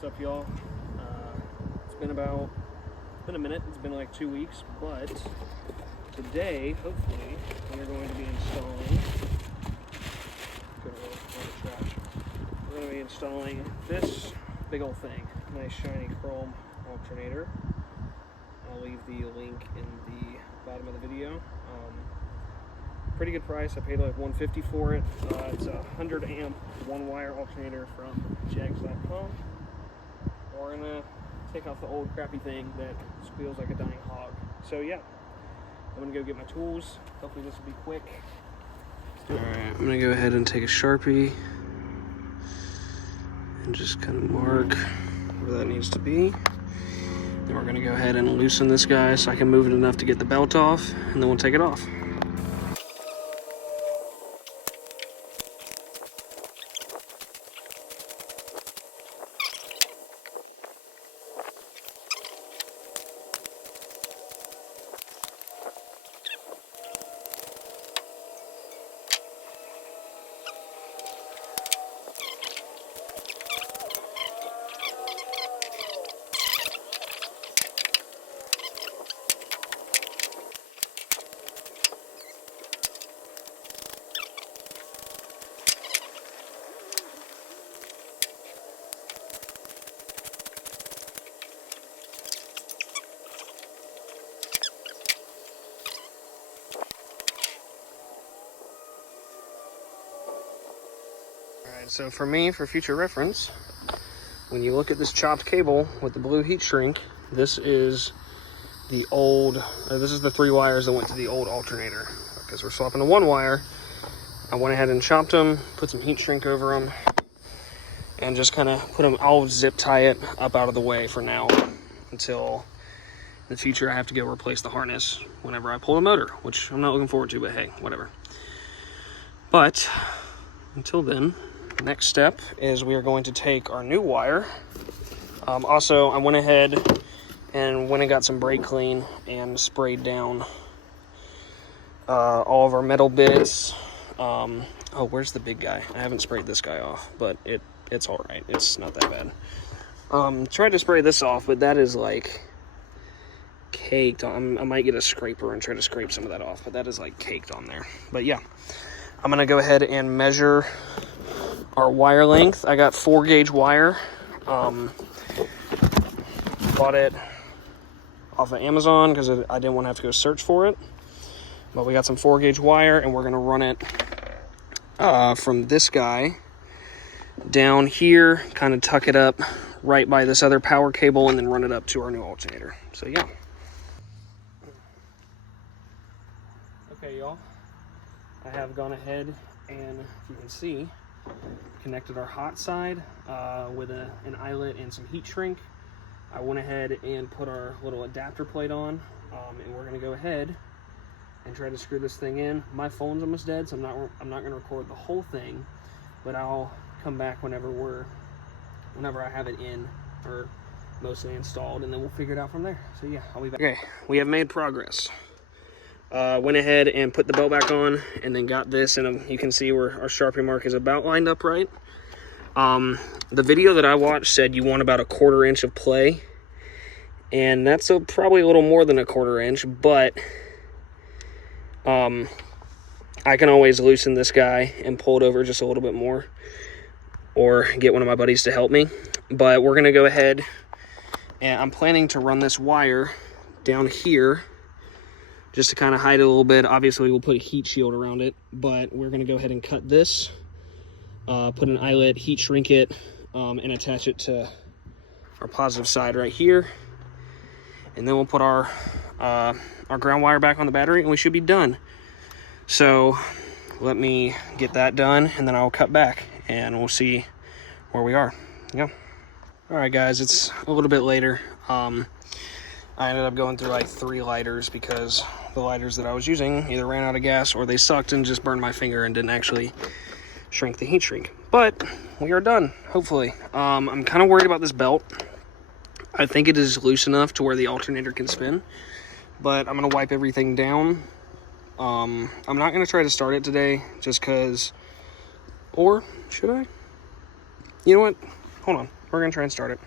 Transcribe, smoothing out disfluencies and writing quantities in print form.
What's up, y'all? It's been a minute. It's been like 2 weeks, but today, hopefully, we are going to be installing. We're going to be installing this big old thing. Nice shiny chrome alternator. I'll leave the link in the bottom of the video. Pretty good price. I paid like $150 for it. It's a 100 amp one-wire alternator from jags.com. We're gonna take off the old crappy thing that squeals like a dying hog. So yeah, I'm gonna go get my tools. Hopefully this will be quick. Alright, I'm gonna go ahead and take a Sharpie and just kind of mark where that needs to be. Then we're gonna go ahead and loosen this guy so I can move it enough to get the belt off, and then we'll take it off. So for me, for future reference, when you look at this chopped cable with the blue heat shrink, this is the old, this is the 3 wires that went to the old alternator. Because we're swapping to 1 wire, I went ahead and chopped them, put some heat shrink over them, and just kind of put them, I'll zip tie it up out of the way for now, until in the future I have to go replace the harness whenever I pull the motor, which I'm not looking forward to, but hey, whatever. But until then, next step is we are going to take our new wire. Also, I went ahead and got some brake clean and sprayed down all of our metal bits. Oh, where's the big guy? I haven't sprayed this guy off, but it's all right. It's not that bad. Tried to spray this off, but that is like caked on. I might get a scraper and try to scrape some of that off, but that is like caked on there. But yeah, I'm gonna go ahead and measure our wire length. I got 4 gauge wire. Bought it off of Amazon because I didn't want to have to go search for it. But we got some 4 gauge wire, and we're gonna run it from this guy down here, kind of tuck it up right by this other power cable, and then run it up to our new alternator. So yeah. Okay, y'all. I have gone ahead and, if you can see, connected our hot side with an eyelet and some heat shrink. I went ahead and put our little adapter plate on, and we're gonna go ahead and try to screw this thing in. My phone's almost dead, so I'm not gonna record the whole thing, but I'll come back whenever I have it in or mostly installed, and then we'll figure it out from there. So yeah, I'll be back. Okay, we have made progress. Went ahead and put the belt back on, and then got this, and you can see where our Sharpie mark is about lined up right. The video that I watched said you want about 1/4 inch of play, and that's probably a little more than 1/4 inch, but I can always loosen this guy and pull it over just a little bit more, or get one of my buddies to help me. But we're gonna go ahead, and I'm planning to run this wire down here just to kind of hide it a little bit. Obviously, we'll put a heat shield around it, but we're going to go ahead and cut this, put an eyelet, heat shrink it, and attach it to our positive side right here. And then we'll put our ground wire back on the battery, and we should be done. So let me get that done, and then I'll cut back, and we'll see where we are. Yeah. All right, guys, it's a little bit later. I ended up going through like 3 lighters because the lighters that I was using either ran out of gas or they sucked and just burned my finger and didn't actually shrink the heat shrink. But we are done, hopefully. I'm kind of worried about this belt. I think it is loose enough to where the alternator can spin, but I'm going to wipe everything down. I'm not going to try to start it today just because, or should I? You know what? Hold on. we're going to try and start it.